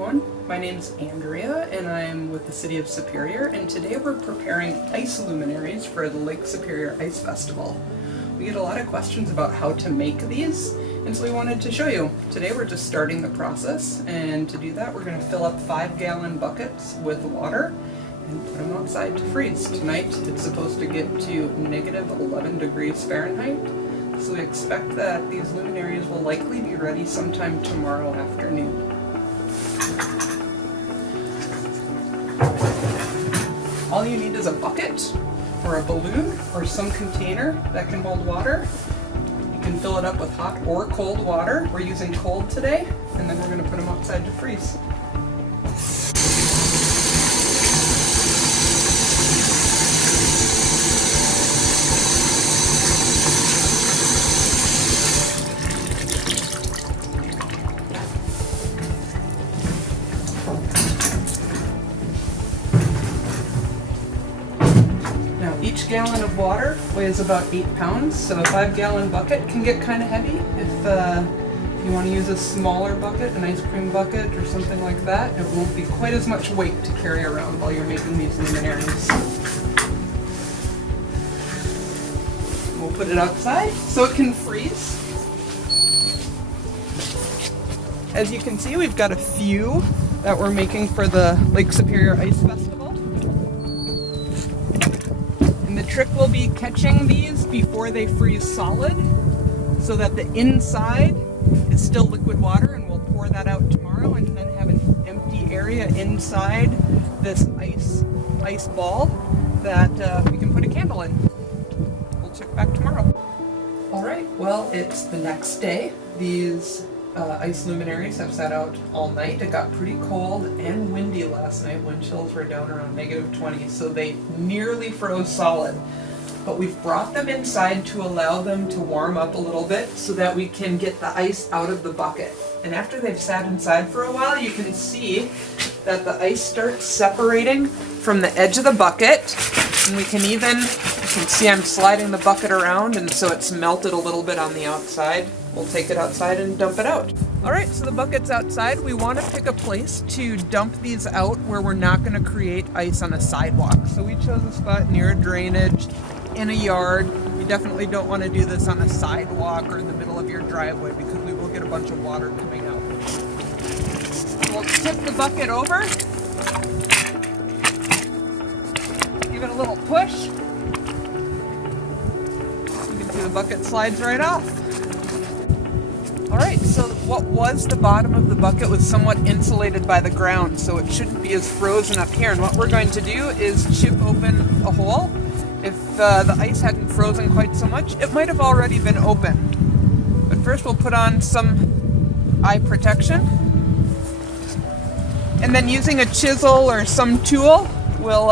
everyone. My name's Andrea and I'm with the City of Superior, and today we're preparing ice luminaries for the Lake Superior Ice Festival. We get a lot of questions about how to make these, and so we wanted to show you. Today we're just starting the process, and to do that we're going to fill up 5-gallon buckets with water and put them outside to freeze. Tonight it's supposed to get to negative 11 degrees Fahrenheit, so we expect that these luminaries will likely be ready sometime tomorrow afternoon. All you need is a bucket or a balloon or some container that can hold water. You can fill it up with hot or cold water. We're using cold today, and then we're going to put them outside to freeze. Each gallon of water weighs about 8 pounds, so a 5-gallon bucket can get kind of heavy. If you want to use a smaller bucket, an ice cream bucket or something like that, it won't be quite as much weight to carry around while you're making these luminaries. We'll put it outside so it can freeze. As you can see, we've got a few that we're making for the Lake Superior Ice Festival. The trick will be catching these before they freeze solid so that the inside is still liquid water, and we'll pour that out tomorrow and then have an empty area inside this ice ball that we can put a candle in. We'll check back tomorrow. Alright, well, it's the next day. These ice luminaries have sat out all night. It got pretty cold and windy last night. Wind chills were down around negative 20, so they nearly froze solid. But we've brought them inside to allow them to warm up a little bit so that we can get the ice out of the bucket. And after they've sat inside for a while, you can see that the ice starts separating from the edge of the bucket. And you can see I'm sliding the bucket around, and so it's melted a little bit on the outside. We'll take it outside and dump it out. Alright, so the bucket's outside. We want to pick a place to dump these out where we're not going to create ice on a sidewalk. So we chose a spot near a drainage, in a yard. You definitely don't want to do this on a sidewalk or in the middle of your driveway because we will get a bunch of water coming out. So we'll tip the bucket over. Give it a little push. You can see the bucket slides right off. Alright, so what was the bottom of the bucket was somewhat insulated by the ground, so it shouldn't be as frozen up here. And what we're going to do is chip open a hole. If the ice hadn't frozen quite so much, it might have already been open. But first we'll put on some eye protection. And then using a chisel or some tool, we'll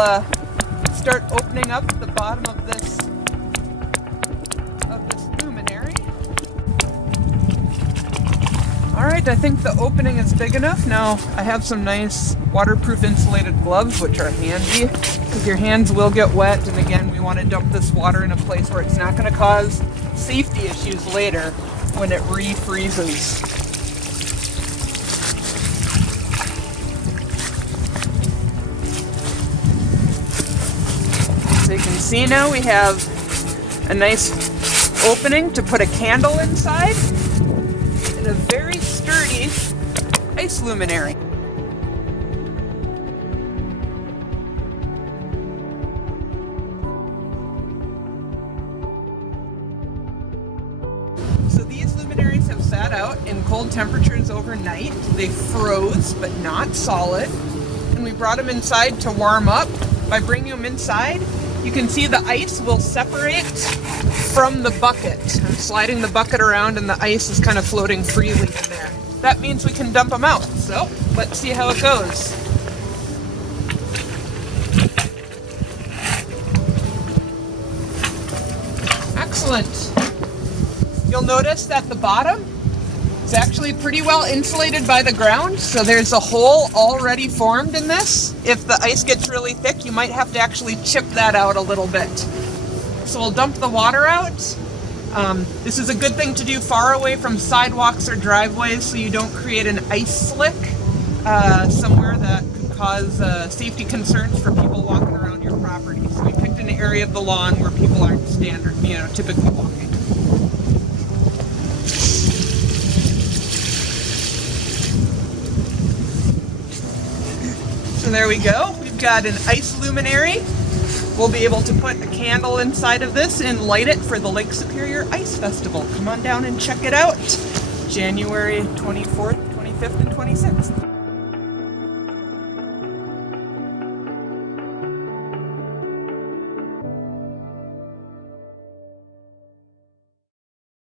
start opening up the bottom of this luminary. Alright, I think the opening is big enough. Now I have some nice waterproof insulated gloves, which are handy because your hands will get wet, and again, we want to dump this water in a place where it's not going to cause safety issues later when it refreezes. So you can see now we have a nice opening to put a candle inside and a very sturdy ice luminary. So these luminaries have sat out in cold temperatures overnight. They froze, but not solid. And we brought them inside to warm up. By bringing them inside, you can see the ice will separate from the bucket. I'm sliding the bucket around and the ice is kind of floating freely in there. That means we can dump them out. So let's see how it goes. Excellent. You'll notice that the bottom is actually pretty well insulated by the ground, so there's a hole already formed in this. If the ice gets really thick, you might have to actually chip that out a little bit. So we'll dump the water out. This is a good thing to do far away from sidewalks or driveways so you don't create an ice slick somewhere that could cause safety concerns for people walking around your property. So we picked an area of the lawn where people aren't typically walking. So there we go. We've got an ice luminary. We'll be able to put a candle inside of this and light it for the Lake Superior Ice Festival. Come on down and check it out. January 24th, 25th, and 26th.